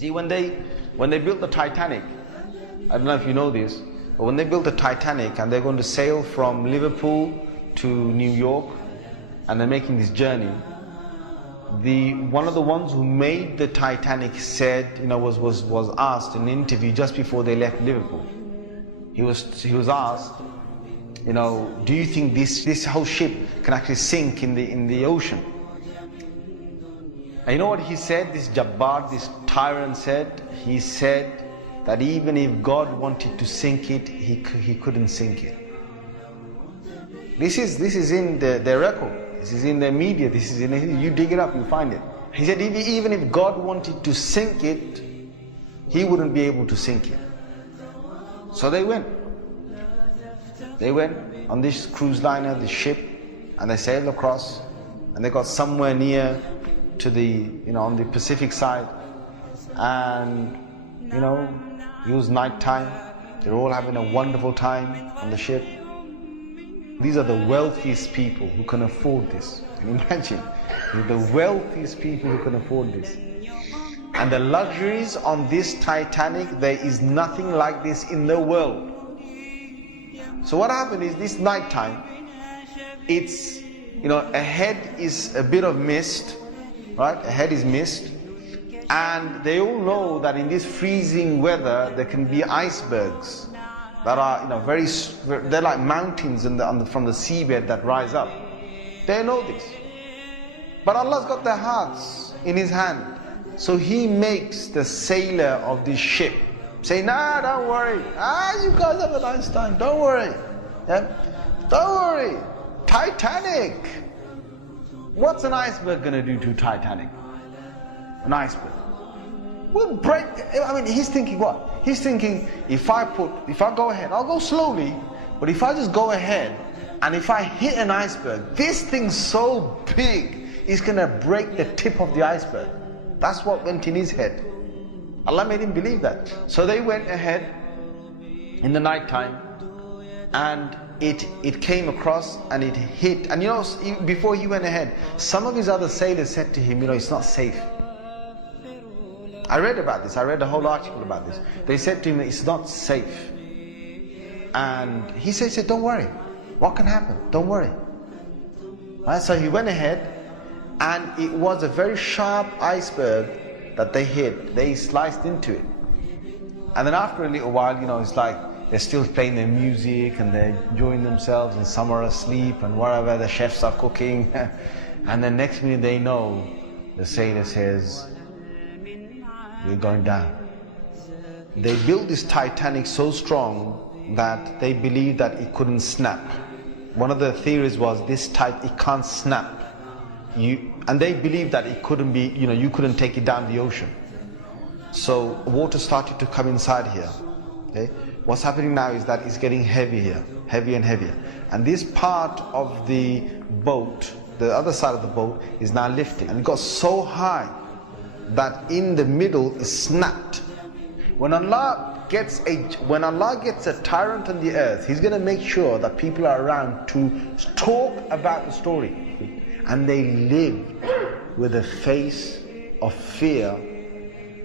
See, when they built the Titanic, I don't know if you know this, but when they built the Titanic and they're going to sail from Liverpool to New York, and they're making this journey, one of the ones who made the Titanic said, was asked in an interview just before they left Liverpool. He was asked, do you think this whole ship can actually sink in the ocean? And you know what he said? This Jabbar, this tyrant said. He said that even if God wanted to sink it, he couldn't sink it. This is in their record. This is in their media. This is you dig it up, you find it. He said even if God wanted to sink it, he wouldn't be able to sink it. So they went. They went on this cruise liner, this ship, and they sailed across, and they got somewhere near to the, on the Pacific side, and it was night time. They're all having a wonderful time on the ship. These are the wealthiest people who can afford this. Can you imagine? They're the wealthiest people who can afford this. And the luxuries on this Titanic, there is nothing like this in the world. So what happened is, this night time, it's, ahead is a bit of mist, right? Ahead is mist. And they all know that in this freezing weather, there can be icebergs that are, they're like mountains from the seabed that rise up. They know this. But Allah's got their hearts in His hand. So He makes the sailor of this ship say, nah, don't worry. You guys have a nice time. Don't worry. Yeah? Don't worry. Titanic. What's an iceberg going to do to Titanic? An iceberg will break. He's thinking what? He's thinking, if I go ahead, I'll go slowly, but if I just go ahead and if I hit an iceberg, this thing's so big, it's going to break the tip of the iceberg. That's what went in his head. Allah made him believe that. So they went ahead in the night time, and it came across and it hit. And before he went ahead, some of his other sailors said to him, it's not safe. I read about this. I read a whole article about this. They said to him, it's not safe. And he said, don't worry. What can happen? Don't worry. Right? So he went ahead, and it was a very sharp iceberg that they hit. They sliced into it. And then after a little while, it's like they're still playing their music and they're enjoying themselves, and some are asleep and wherever the chefs are cooking. And then next minute they know, the sailor says, we're going down. They built this Titanic so strong that they believed that it couldn't snap. One of the theories was it can't snap. And they believed that it couldn't be, you couldn't take it down the ocean. So water started to come inside here. Okay? What's happening now is that it's getting heavier, heavier and heavier. And this part of the boat, the other side of the boat, is now lifting. And it got so high that in the middle it snapped. When Allah gets a tyrant on the earth, He's going to make sure that people are around to talk about the story. And they lived with a face of fear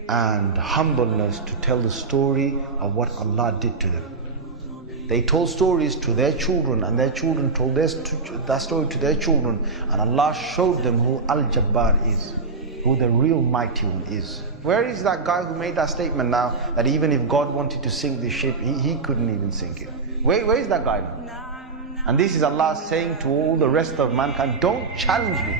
and humbleness to tell the story of what Allah did to them. They told stories to their children, and their children told that story to their children, and Allah showed them who Al-Jabbar is, who the real mighty one is. Where is that guy who made that statement now, that even if God wanted to sink this ship, he couldn't even sink it? Where is that guy now? And this is Allah saying to all the rest of mankind, don't challenge me.